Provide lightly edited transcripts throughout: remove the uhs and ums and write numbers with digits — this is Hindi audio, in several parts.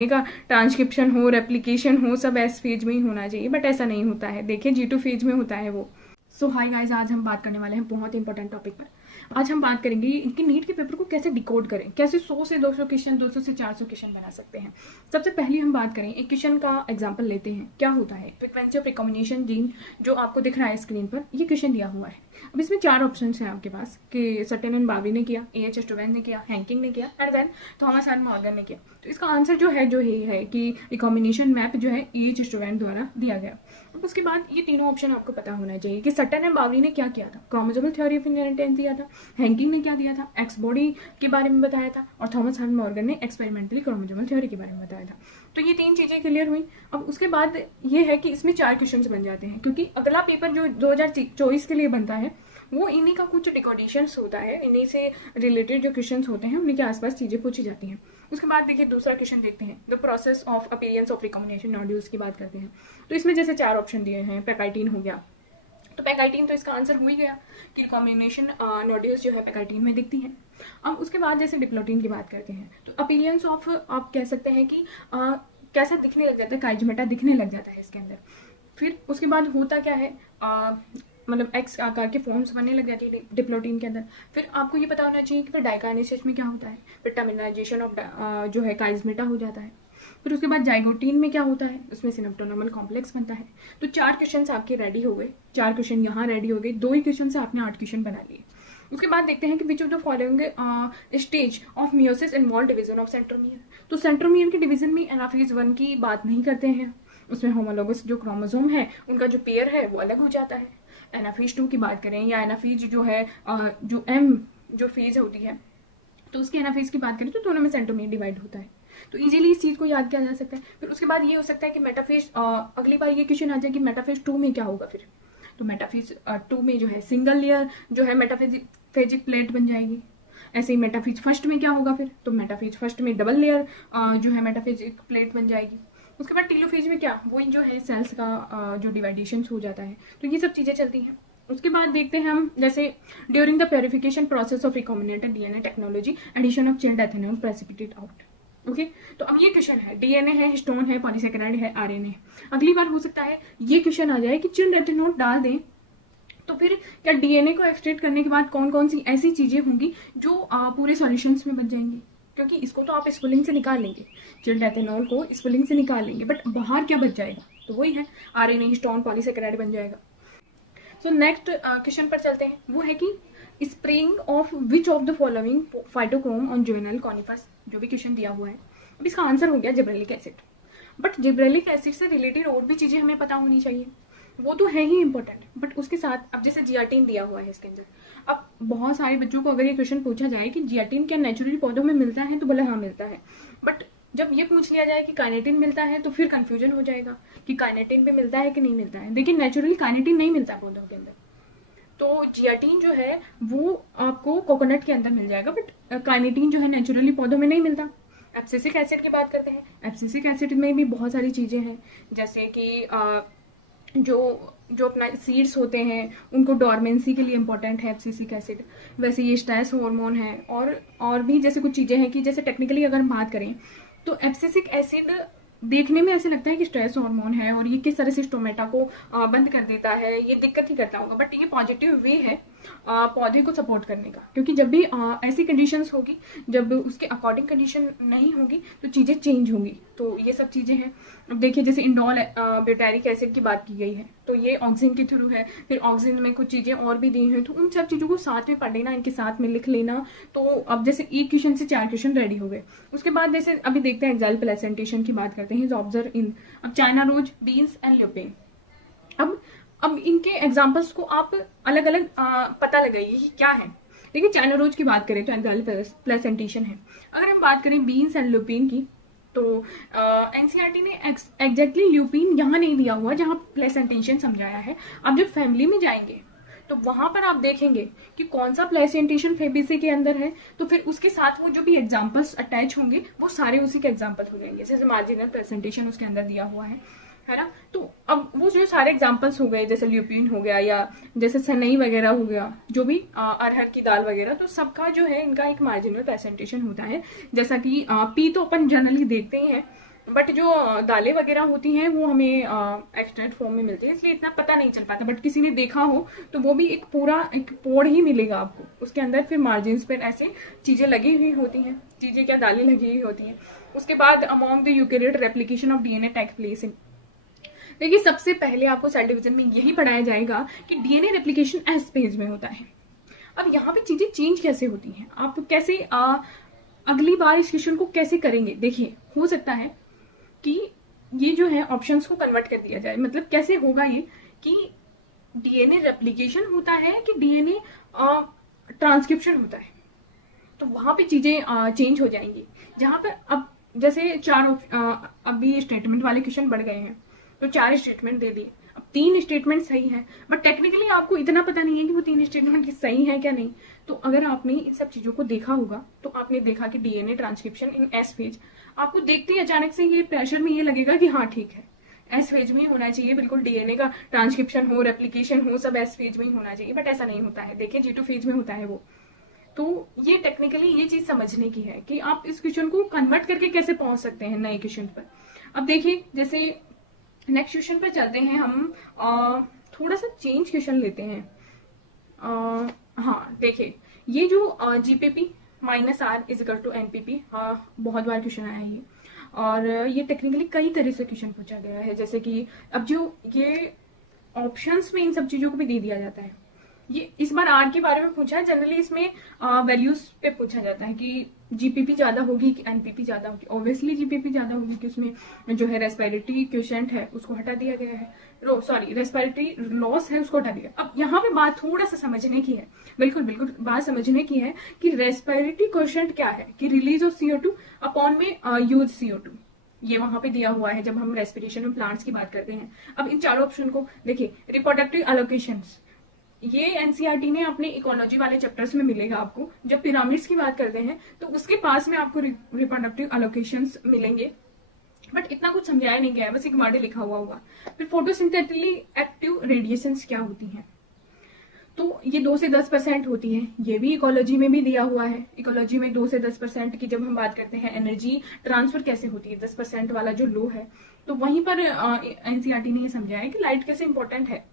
का ट्रांसक्रिप्शन हो, रेप्लिकेशन हो, सब एस फेज में ही होना चाहिए, बट ऐसा नहीं होता है। देखिए G2 फेज में होता है वो। सो हाय गाइस, आज हम बात करने वाले हैं बहुत इंपॉर्टेंट टॉपिक पर। आज हम बात करेंगे कि नीट के पेपर को कैसे डिकोड करें, कैसे 100 से 200 क्वेश्चन, 200 से 400 क्वेश्चन बना सकते हैं। सबसे पहले हम बात करें, एक क्वेश्चन का एग्जांपल लेते हैं। क्या होता है, फ्रीक्वेंसी ऑफ रिकॉम्बिनेशन जीन जो आपको दिख रहा है स्क्रीन पर, ये क्वेश्चन दिया हुआ है। अब इसमें 4 ऑप्शन हैं आपके पास कि सटन एंड बार्बी ने किया, AH स्टोवेन ने किया, हैंकिंग ने किया and then Thomas and Morgan ने किया। तो इसका आंसर जो है ये है कि रिकॉम्बिनेशन मैप जो है AH स्टोवेन द्वारा दिया गया। अब उसके बाद ये तीनों ऑप्शन आपको पता होना चाहिए कि सटन एंड बार्बी ने क्या किया था, क्रोमोसोमल थ्योरी ऑफ इनहेरिटेंस दिया था, हैंकिंग ने क्या दिया था, एक्स बॉडी के बारे में बताया था, और थॉमस एंड मॉर्गन ने एक्सपेरिमेंटली क्रोमोसोमल थ्योरी के बारे में बताया था। तो ये 3 चीजें क्लियर हुई। अब उसके बाद ये है कि इसमें 4 क्वेश्चन बन जाते हैं, क्योंकि अगला पेपर जो 2024 के लिए बनता है वो इन्हीं का कुछ डिकोडेशंस होता है, इन्हीं से रिलेटेड जो क्वेश्चंस होते हैं उन्हीं के आसपास चीजें पूछी जाती हैं। उसके बाद देखिए दूसरा क्वेश्चन देखते हैं, the process of appearance of recombination nodules की बात करते हैं। तो इसमें जैसे 4 ऑप्शन दिए हैं, पैकाइटिन हो गया, तो पैकाइटिन तो इसका आंसर हो ही गया कि रिकॉम्बिनेशन नोड्यूल्स जो है पैकाइटिन में दिखती हैं। अब उसके बाद जैसे डिप्लोटिन की बात करते हैं, तो अपीयरेंस ऑफ आप कह सकते हैं कि कैसा दिखने लग जाता है, काइजमेटा दिखने लग जाता है इसके अंदर। फिर उसके बाद होता क्या है, मतलब एक्स आकार के फॉर्म्स बनने लग जाती है डिप्लोटिन के अंदर। फिर आपको ये पता होना चाहिए कि फिर डाइकाइनेसिस में क्या होता है, फिर टर्मिनाइजेशन ऑफ जो है काइजमेटा हो जाता है। फिर उसके बाद जाइगोटीन में क्या होता है, उसमें सिनेप्टोनर्मल कॉम्प्लेक्स बनता है। तो 4 क्वेश्चन आपके रेडी हो गए, 4 क्वेश्चन यहाँ रेडी हो गए, 2 ही क्वेश्चन से आपने 8 क्वेश्चन बना लिए। उसके बाद देखते हैं कि which of the following stage of meiosis involve division of centromere. तो सेंट्रोमियर के डिवीजन में एनाफेज 1 की बात नहीं करते हैं, उसमें होमोलोगस जो क्रोमोसोम है उनका जो पेयर है वो अलग हो जाता है। एनाफेज 2 की बात करें या एनाफेज जो है जो M जो फेज होती है, तो उसके एनाफेज की बात करें तो दोनों में सेंट्रोमियर डिवाइड होता है। तो इजीली इस चीज को याद किया जा सकता है। फिर उसके बाद ये हो सकता है कि मेटाफेज, अगली बार ये क्वेश्चन आ जाए कि मेटाफेज 2 में क्या होगा। फिर तो मेटाफेज 2 में जो है सिंगल लेयर जो है मेटाफेजिक प्लेट बन जाएगी। ऐसे ही मेटाफेज फर्स्ट में क्या होगा, फिर तो मेटाफेज फर्स्ट में डबल लेयर जो है मेटाफेजिक प्लेट बन जाएगी। उसके बाद टीलोफेज में क्या, वही जो है सेल्स का जो डिवाइडेशन हो जाता है। तो ये सब चीजें चलती हैं। उसके बाद देखते हैं हम, जैसे during the purification process of recombinated DNA technology addition of chilled ethanol precipitate out. Okay, तो अब ये क्वेश्चन है, DNA है, हिस्टोन है, पॉलीसेकेराइड है, RNA। अगली बार हो सकता है ये क्वेश्चन आ जाए कि चिल्ड एथेनॉल डाल दें तो फिर क्या DNA को एक्सट्रैक्ट करने के बाद कौन कौन सी ऐसी चीजें होंगी जो पूरे सॉल्यूशंस में बच जाएंगी, क्योंकि इसको तो आप स्पुलिंग से निकाल लेंगे, चिल्ड एथेनॉल को स्पुलिंग से निकाल लेंगे, बट बाहर क्या बच जाएगा, तो वही है RNA, हिस्टोन, पॉलीसेकेराइड बन जाएगा। सो नेक्स्ट क्वेश्चन पर चलते हैं, वो है कि spraying of which of the following phytochrome on juvenile conifers, जो भी क्वेश्चन दिया हुआ है। अब इसका आंसर हो गया gibberellic acid, but gibberellic acid से रिलेटेड और भी चीजें हमें पता होनी चाहिए, वो तो है ही इंपॉर्टेंट, बट उसके साथ अब जैसे जियाटिन दिया हुआ है इसके अंदर। अब बहुत सारे बच्चों को अगर ये क्वेश्चन पूछा जाए कि जियाटिन क्या नेचुरली पौधों में मिलता है, तो बोले हाँ मिलता है, बट जब ये पूछ लिया जाए कि काइनेटिन मिलता है तो फिर कंफ्यूजन हो जाएगा कि काइनेटिन भी मिलता है कि नहीं मिलता है। देखिए नेचुरली काइनेटिन नहीं मिलता पौधों के अंदर, तो जियाटिन जो है वो आपको कोकोनट के अंदर मिल जाएगा, बट काइनेटिन जो है नेचुरली पौधों में नहीं मिलता। एब्सिसिक एसिड की बात करते हैं, एब्सिसिक एसिड में भी बहुत सारी चीजें हैं, जैसे कि जो जो अपना सीड्स होते हैं उनको डॉर्मेंसी के लिए इंपॉर्टेंट है एब्सिसिक एसिड। वैसे ये स्ट्रेस हार्मोन है, और भी जैसे कुछ चीजें हैं कि जैसे टेक्निकली अगर हम बात करें तो एब्सिसिक एसिड देखने में ऐसे लगता है कि स्ट्रेस हार्मोन है और ये किस तरह से स्टोमेटा को बंद कर देता है, ये दिक्कत ही करता होगा, बट ये पॉजिटिव वे है पौधे को सपोर्ट करने का, क्योंकि जब भी ऐसी कंडीशंस होगी, जब उसके अकॉर्डिंग कंडीशन नहीं होगी तो चीजें चेंज होंगी। तो ये सब चीजें हैं। अब देखिए जैसे इंडोल ब्यूटारिक एसिड की बात की गई है, तो ये ऑक्सीजन के थ्रू है, फिर ऑक्सीजन में कुछ चीजें और भी दी हैं, तो उन सब चीजों को साथ में पढ़ लेना, इनके साथ में लिख लेना। तो अब जैसे एक क्वेश्चन से 4 क्वेश्चन रेडी हो गए। उसके बाद जैसे अभी देखते हैं एक्साइल प्लेसेंटेशन की बात करते हैं, ऑब्जर्व इन अब China rose, beans and lupin. अब इनके एग्जाम्पल्स को आप अलग अलग पता लगाइए कि क्या है। देखिए चाइना रोज की बात करें तो एक्साइल प्लेसेंटेशन है। अगर हम बात करें बीन्स एंड ल्यूपिन की, तो एनसीईआरटी ने एग्जैक्टली ल्यूपिन यहाँ नहीं दिया हुआ जहाँ प्लेसेंटेशन समझाया है। आप जब फैमिली में जाएंगे तो वहां पर आप देखेंगे कि कौन सा प्लेसेंटेशन फेबेसी के अंदर है, तो फिर उसके साथ वो जो भी एग्जाम्पल्स अटैच होंगे वो सारे उसी के एग्जाम्पल हो जाएंगे। जैसे मार्जिनल प्रेजेंटेशन उसके अंदर दिया हुआ है ना। तो अब वो जो सारे एग्जाम्पल्स हो गए, जैसे ल्यूपिन हो गया या जैसे सनई वगैरह हो गया, जो भी अरहर की दाल वगैरह, तो सबका जो है इनका एक मार्जिनल प्रेजेंटेशन होता है। जैसा कि पी तो अपन जनरली देखते ही हैं, बट जो दालें वगैरह होती हैं वो हमें एक्सट्रैक्ट फॉर्म में मिलती है, इसलिए इतना पता नहीं चल पाता। बट किसी ने देखा हो तो वो भी एक पूरा एक पोड़ ही मिलेगा आपको, उसके अंदर फिर मार्जिन पर ऐसे चीजें लगी हुई होती हैं, चीजें क्या दालें लगी हुई होती हैं। उसके बाद among the eukaryote replication of DNA take place in. देखिए सबसे पहले आपको सेल डिवीजन में यही पढ़ाया जाएगा कि डीएनए रेप्लिकेशन एस फेज में होता है। अब यहाँ पे चीजें चेंज कैसे होती हैं, आप कैसे अगली बार इस क्वेश्चन को कैसे करेंगे। देखिए हो सकता है कि ये जो है ऑप्शंस को कन्वर्ट कर दिया जाए, मतलब कैसे होगा ये कि डीएनए रेप्लिकेशन होता है कि डीएनए ट्रांसक्रिप्शन होता है, तो वहां पे चीजें चेंज हो जाएंगी। जहां पर अब जैसे अभी स्टेटमेंट वाले क्वेश्चन बढ़ गए हैं तो 4 स्टेटमेंट दे दिए, अब 3 स्टेटमेंट सही है, बट टेक्निकली आपको इतना पता नहीं है कि वो 3 स्टेटमेंट सही है क्या नहीं। तो अगर आपने इन सब चीजों को देखा होगा तो आपने देखा कि DNA transcription in S phase, आपको देखते ही अचानक से ये प्रेशर में ये लगेगा कि हाँ ठीक है एस फेज में ही होना चाहिए, बिल्कुल डीएनए का ट्रांसक्रिप्शन हो रेप्लिकेशन हो सब एस फेज में ही होना चाहिए, बट ऐसा नहीं होता है। देखिए G2 फेज में होता है वो। तो ये टेक्निकली ये चीज समझने की है कि आप इस क्वेश्चन को कन्वर्ट करके कैसे पहुंच सकते हैं नए क्वेश्चन पर। अब देखिए जैसे नेक्स्ट क्वेश्चन पर चलते हैं हम, थोड़ा सा चेंज क्वेश्चन लेते हैं। हाँ देखिए ये जो GPP minus R is equal to NPP, बहुत बार क्वेश्चन आया है ये, और ये टेक्निकली कई तरह से क्वेश्चन पूछा गया है। जैसे कि अब जो ये ऑप्शंस में इन सब चीजों को भी दे दिया जाता है, ये इस बार आर के बारे में पूछा है। जनरली इसमें वैल्यूज पे पूछा जाता है कि जीपीपी ज्यादा होगी कि एनपीपी ज्यादा होगी। ऑब्वियसली जीपीपी ज्यादा होगी कि उसमें जो है रेस्पिरेटरी क्वेश्चन है उसको हटा दिया गया है, रेस्पिरेटरी लॉस है उसको हटा दिया। अब यहाँ पे बात थोड़ा सा समझने की है, बिल्कुल बिल्कुल बात समझने की है कि रेस्पिरेटरी क्वेश्चन क्या है कि रिलीज ऑफ CO2 अपॉन में यूज CO2, ये वहां पे दिया हुआ है जब हम रेस्पिरेशन में प्लांट्स की बात करते हैं। अब इन चारों ऑप्शन को देखिए, रिप्रोडक्टिव एलोकेशंस ये एनसीईआरटी ने अपने इकोलॉजी वाले चैप्टर्स में मिलेगा आपको। जब पिरामिड्स की बात करते हैं तो उसके पास में आपको रिप्रोडक्टिव एलोकेशंस मिलेंगे, बट इतना कुछ समझाया नहीं गया है, बस एक वर्ड लिखा हुआ होगा। फिर फोटोसिंथेटिकली एक्टिव रेडिएशंस क्या होती हैं, तो ये 2 से 10% होती है, ये भी इकोलॉजी में भी दिया हुआ है। इकोलॉजी में 2 से 10% की जब हम बात करते हैं एनर्जी ट्रांसफर कैसे होती है, 10% वाला जो लो है, तो वहीं पर एनसीईआरटी ने ये समझाया कि लाइट कैसे इंपॉर्टेंट है।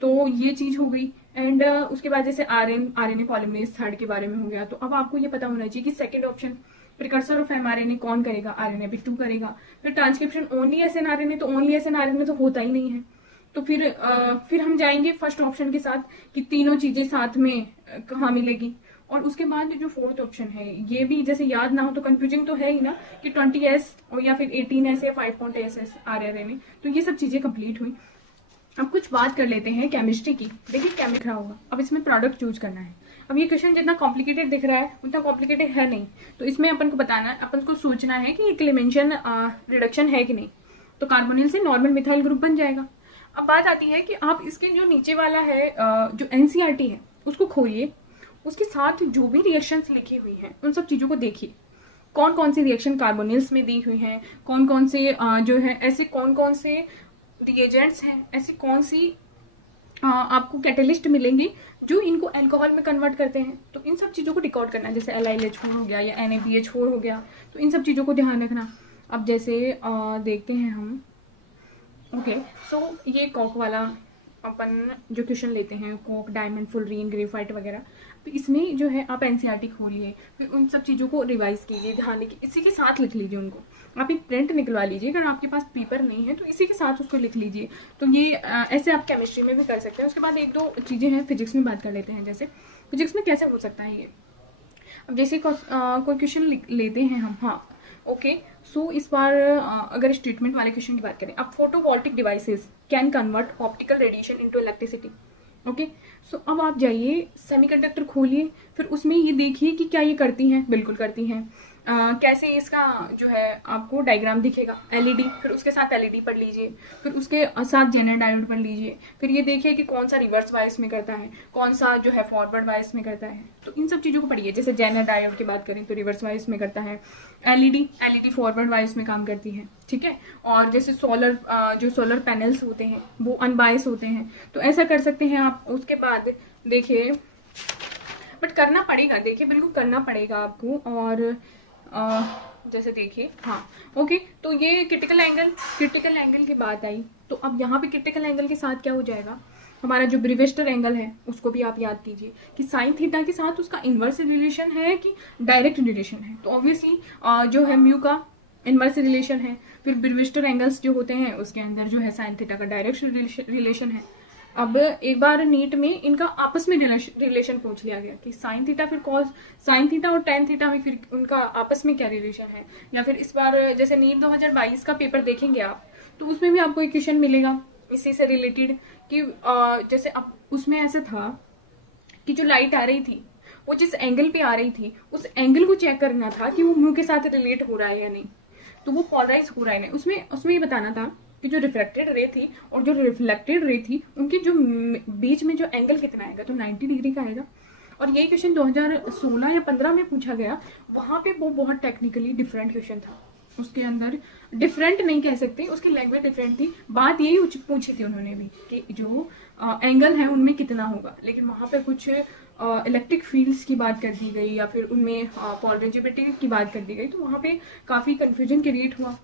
तो ये चीज हो गई। एंड उसके बाद जैसे आरएनए पॉलीमरेज थर्ड के बारे में हो गया, तो अब आपको ये पता होना चाहिए कि second option precursor of mRNA कौन करेगा, आरएनए भी 2 करेगा। फिर ट्रांसक्रिप्शन ओनली एसएनआरएनए, तो ओनली एसएनआरएनए तो होता ही नहीं है। तो फिर हम जाएंगे फर्स्ट ऑप्शन के साथ कि तीनों चीजें साथ में कहाँ मिलेगी। और उसके बाद जो फोर्थ ऑप्शन है ये भी जैसे याद ना हो तो कंफ्यूजिंग तो है ही ना कि 20S और या फिर 18S या 5.S आरएनए, तो ये सब चीजें कंप्लीट हुई। अब कुछ बात कर लेते हैं केमिस्ट्री की। देखिए क्या लिख रहा होगा, अब इसमें प्रोडक्ट चूज करना है। अब ये क्वेश्चन जितना कॉम्प्लिकेटेड दिख रहा है उतना कॉम्प्लिकेटेड है नहीं, तो इसमें अपन को बताना, अपन को सोचना है कि क्लेमेंशन रिडक्शन है कि नहीं, तो कार्बोनिल से नॉर्मल मिथाइल ग्रुप बन जाएगा। अब बात आती है कि आप इसके जो नीचे वाला है जो एनसीईआरटी है उसको खोलिए, उसके साथ जो भी रिएक्शंस लिखी हुई हैं उन सब चीजों को देखिए, कौन कौन सी रिएक्शन कार्बोनिल्स में दी हुई हैं, कौन कौन से जो है ऐसे कौन कौन से रिएजेंट्स हैं, ऐसी कौन सी आपको कैटेलिस्ट मिलेंगे जो इनको अल्कोहल में कन्वर्ट करते हैं। तो इन सब चीज़ों को रिकॉर्ड करना है, जैसे LiLH4 हो गया या NaBH4 हो गया, तो इन सब चीज़ों को ध्यान रखना। अब जैसे देखते हैं हम, ओके सो ये कॉक वाला अपन जो क्वेश्चन लेते हैं, कॉक, डायमंड, फुलरीन, ग्रेफाइट वगैरह, तो इसमें जो है आप एनसीईआरटी खोलिए, फिर उन सब चीज़ों को रिवाइज कीजिए, ध्यान रखिए, इसी के साथ लिख लीजिए उनको। आप एक प्रिंट निकलवा लीजिए, अगर आपके पास पेपर नहीं है तो इसी के साथ उसको लिख लीजिए। तो ये ऐसे आप केमिस्ट्री में भी कर सकते हैं। उसके बाद 1-2 चीज़ें हैं फिजिक्स में बात कर लेते हैं। जैसे फिजिक्स में कैसे हो सकता है ये, अब जैसे कोई क्वेश्चन लेते हैं हम, हाँ ओके सो इस बार अगर स्टेटमेंट वाले क्वेश्चन की बात करें, अब photovoltaic devices can convert optical radiation into electricity. Okay so अब आप जाइए सेमीकंडक्टर खोलिए, फिर उसमें ये देखिए कि क्या ये करती हैं, बिल्कुल करती हैं। कैसे इसका जो है आपको डायग्राम दिखेगा, एलईडी, फिर उसके साथ एलईडी पढ़ लीजिए, फिर उसके साथ जेनर डायोड पढ़ लीजिए, फिर ये देखिए कि कौन सा रिवर्स बायस में करता है, कौन सा जो है फॉरवर्ड बायस में करता है। तो इन सब चीज़ों को पढ़िए। जैसे जेनर डायोड की बात करें तो रिवर्स बायस में करता है, एलईडी फॉरवर्ड बायस में काम करती है, ठीक है। और जैसे जो सोलर पैनल्स होते हैं वो अनबायस होते हैं, तो ऐसा कर सकते हैं आप। उसके बाद देखिए, बट करना पड़ेगा, देखिए बिल्कुल करना पड़ेगा आपको। और जैसे देखिए, हाँ ओके, तो ये क्रिटिकल एंगल की बात आई, तो अब यहाँ पे क्रिटिकल एंगल के साथ क्या हो जाएगा, हमारा जो ब्रिवेस्टर एंगल है उसको भी आप याद कीजिए कि साइन थीटा के साथ उसका इन्वर्स रिलेशन है कि डायरेक्ट रिलेशन है। तो ऑब्वियसली जो है म्यू का इन्वर्स रिलेशन है, फिर ब्रिवेस्टर एंगल्स जो होते हैं उसके अंदर जो है साइन थीटा का डायरेक्ट रिलेशन है। अब एक बार नीट में इनका आपस में रिलेशन पूछ लिया गया कि साइन थीटा फिर कॉस साइन थीटा और टेन थीटा में फिर उनका आपस में क्या रिलेशन है, या फिर इस बार जैसे नीट 2022 का पेपर देखेंगे आप तो उसमें भी आपको एक क्वेश्चन मिलेगा इसी से रिलेटेड कि जैसे अब उसमें ऐसे था कि जो लाइट आ रही थी वो जिस एंगल पे आ रही थी उस एंगल को चेक करना था कि वो म्यू के साथ रिलेट हो रहा है या नहीं, तो वो पोलराइज हो रहा है नहीं, उसमें ये बताना था कि जो रिफ्लेक्टेड रे थी और जो रिफ्लेक्टेड रे थी उनके जो बीच में जो एंगल कितना आएगा, तो 90 डिग्री का आएगा। और ये क्वेश्चन 2016 या 15 में पूछा गया, वहां पे वो बहुत टेक्निकली डिफरेंट क्वेश्चन था, उसके अंदर डिफरेंट नहीं कह सकते, उसकी लैंग्वेज डिफरेंट थी, बात यही पूछी थी उन्होंने भी कि जो एंगल है उनमें कितना होगा, लेकिन वहां पे कुछ इलेक्ट्रिक फील्ड्स की बात कर दी गई या फिर उनमें पोलराइजेबिलिटी की बात कर दी गई, तो वहां पे काफी कंफ्यूजन क्रिएट हुआ।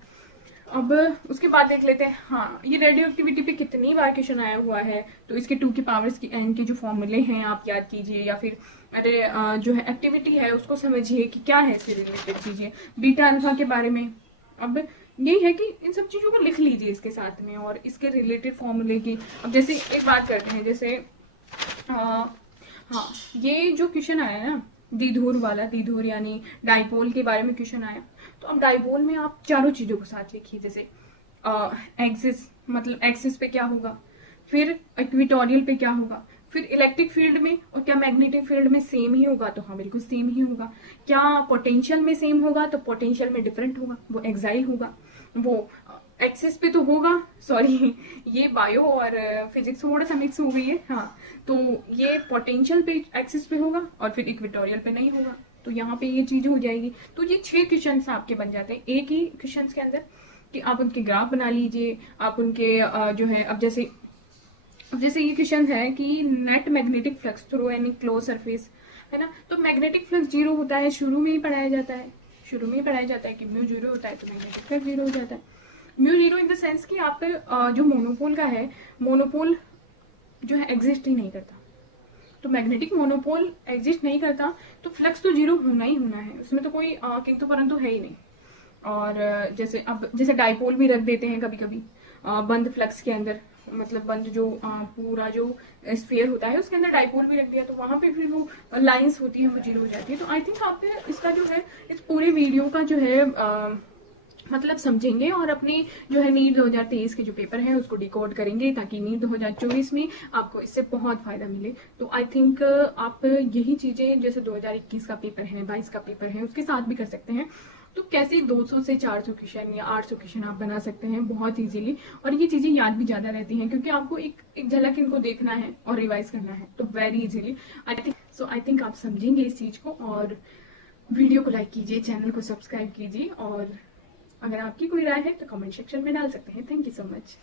अब उसके बाद देख लेते हैं, हाँ ये रेडियो एक्टिविटी पे कितनी बार क्वेश्चन आया हुआ है, तो इसके 2 की पावर्स की n के जो फॉर्मूले हैं आप याद कीजिए, या फिर अरे जो है एक्टिविटी है उसको समझिए कि क्या है, इससे रिलेटेड चीजें बीटा अल्फा के बारे में। अब यही है कि इन सब चीजों को लिख लीजिए इसके साथ में और इसके रिलेटेड फॉर्मूले की। अब जैसे एक बात करते हैं, जैसे हाँ ये जो क्वेश्चन आया ना द्विध्रुव वाला, द्विध्रुव यानी डाइपोल के बारे में क्वेश्चन आया, तो अब डाइपोल में आप चारों चीजों को साथ लिखिए, जैसे एक्सिस मतलब एक्सिस पे क्या होगा, फिर इक्वेटोरियल पे क्या होगा, फिर इलेक्ट्रिक फील्ड में और क्या मैग्नेटिक फील्ड में सेम ही होगा, तो हाँ बिल्कुल सेम ही होगा, क्या पोटेंशियल में सेम होगा, तो पोटेंशियल में डिफरेंट होगा, वो एक्साइल होगा, वो एक्सिस पे तो होगा, सॉरी ये बायो और फिजिक्स थोड़ा सा मिक्स हो गई है, हाँ तो ये पोटेंशियल पे एक्सिस पे होगा और फिर इक्वेटोरियल पे नहीं होगा, तो यहाँ पे ये चीज हो जाएगी। तो ये 6 क्वेश्चन आपके बन जाते हैं एक ही क्वेश्चन के अंदर, कि आप उनके ग्राफ बना लीजिए, आप उनके जो है अब जैसे ये क्वेश्चन है कि net magnetic flux through any close surface, है ना, तो मैग्नेटिक फ्लक्स 0 होता है, शुरू में ही पढ़ाया जाता है कि म्यू 0 होता है तो मैग्नेटिक फ्लक्स 0 हो जाता है। म्यू 0 इन द सेंस कि आप जो मोनोपोल का है, मोनोपोल जो है एग्जिस्ट ही नहीं करता, तो मैग्नेटिक मोनोपोल एग्जिस्ट नहीं करता तो फ्लक्स तो 0 होना ही होना है, उसमें तो कोई किंतु परंतु है ही नहीं। और जैसे डाइपोल भी रख देते हैं कभी कभी बंद फ्लक्स के अंदर, मतलब बंद जो पूरा जो स्फीयर होता है उसके अंदर डाइपोल भी रख दिया, तो वहां पे फिर वो लाइंस होती है वो 0 हो जाती है। तो आई थिंक आप इसका जो है इस पूरे वीडियो का जो है मतलब समझेंगे और अपने जो है नीट 2023 के जो पेपर है उसको डिकोड करेंगे, ताकि नीट 2024 में आपको इससे बहुत फायदा मिले। तो आई थिंक आप यही चीजें जैसे 2021 का पेपर है, 22 का पेपर है, उसके साथ भी कर सकते हैं। तो कैसे 200 से 400 क्वेश्चन या 800 क्वेश्चन आप बना सकते हैं बहुत इजीली, और ये चीजें याद भी ज्यादा रहती हैं क्योंकि आपको एक झलक इनको देखना है और रिवाइज करना है, तो वेरी इजीली आई थिंक आप समझेंगे इस चीज को। और वीडियो को लाइक कीजिए, चैनल को सब्सक्राइब कीजिए, और अगर आपकी कोई राय है तो कमेंट सेक्शन में डाल सकते हैं। Thank you so much.